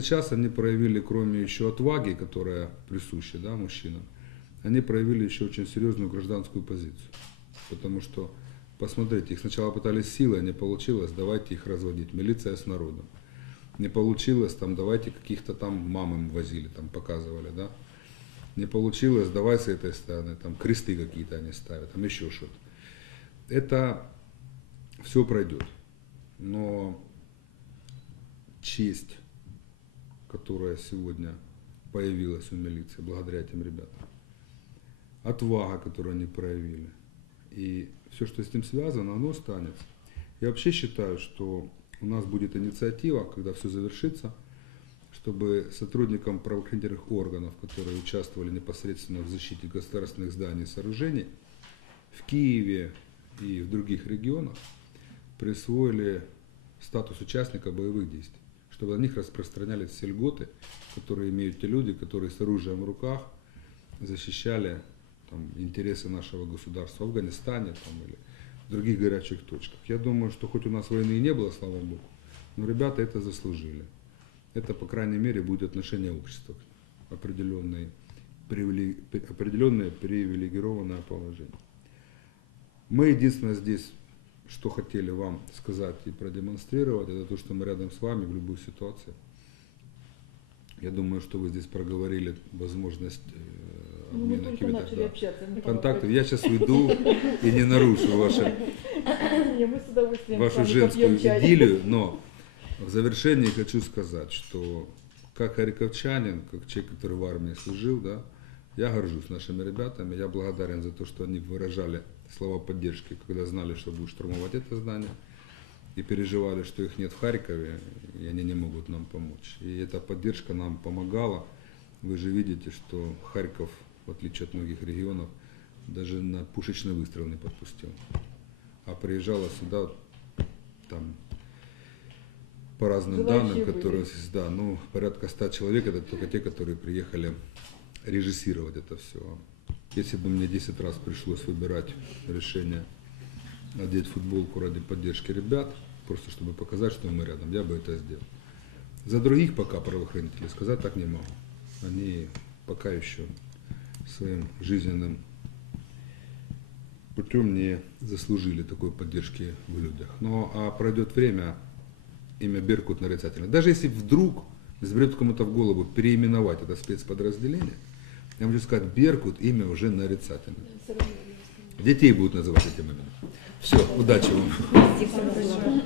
Сейчас они проявили, кроме еще отваги, которая присуща да, мужчинам, они проявили еще очень серьезную гражданскую позицию. Потому что, посмотрите, их сначала пытались силой, не получилось, давайте их разводить. Милиция с народом. Не получилось, там давайте каких-то там мам им возили, там показывали, да. Не получилось, давай с этой стороны, там кресты какие-то они ставят, там еще что-то. Это все пройдет. Но честь, которая сегодня появилась у милиции благодаря этим ребятам, отвага, которую они проявили, и все, что с этим связано, оно останется. Я вообще считаю, что у нас будет инициатива, когда все завершится, чтобы сотрудникам правоохранительных органов, которые участвовали непосредственно в защите государственных зданий и сооружений, в Киеве и в других регионах присвоили статус участника боевых действий, чтобы на них распространялись все льготы, которые имеют те люди, которые с оружием в руках защищали там, интересы нашего государства в Афганистане там, или в других горячих точках. Я думаю, что хоть у нас войны и не было, слава богу, но ребята это заслужили. Это, по крайней мере, будет отношение общества к определенной, определенное привилегированное положение. Мы единственное здесь, что хотели вам сказать и продемонстрировать, это то, что мы рядом с вами в любой ситуации. Я думаю, что вы здесь проговорили возможность э, Ну, обмена какими-то, да, контактов. Я сейчас уйду и не нарушу с вашу женскую идиллию, но в завершении хочу сказать, что как харьковчанин, как человек, который в армии служил, да, я горжусь нашими ребятами, я благодарен за то, что они выражали слова поддержки, когда знали, что будут штурмовать это здание, и переживали, что их нет в Харькове, и они не могут нам помочь. И эта поддержка нам помогала. Вы же видите, что Харьков, в отличие от многих регионов, даже на пушечный выстрел не подпустил. А приезжала сюда, там, по разным Желающие данным, были. которые, да, ну, порядка ста человек, это только те, которые приехали режиссировать это все. Если бы мне 10 раз пришлось выбирать решение надеть футболку ради поддержки ребят, просто чтобы показать, что мы рядом, я бы это сделал. За других пока правоохранителей сказать так не могу. Они пока еще своим жизненным путем не заслужили такой поддержки в людях. Но а пройдет время, имя Беркут нарицательно. Даже если вдруг взберет кому-то в голову переименовать это спецподразделение, я хочу сказать, Беркут имя уже нарицательное. Детей будут называть этим именем. Все, удачи вам. Спасибо.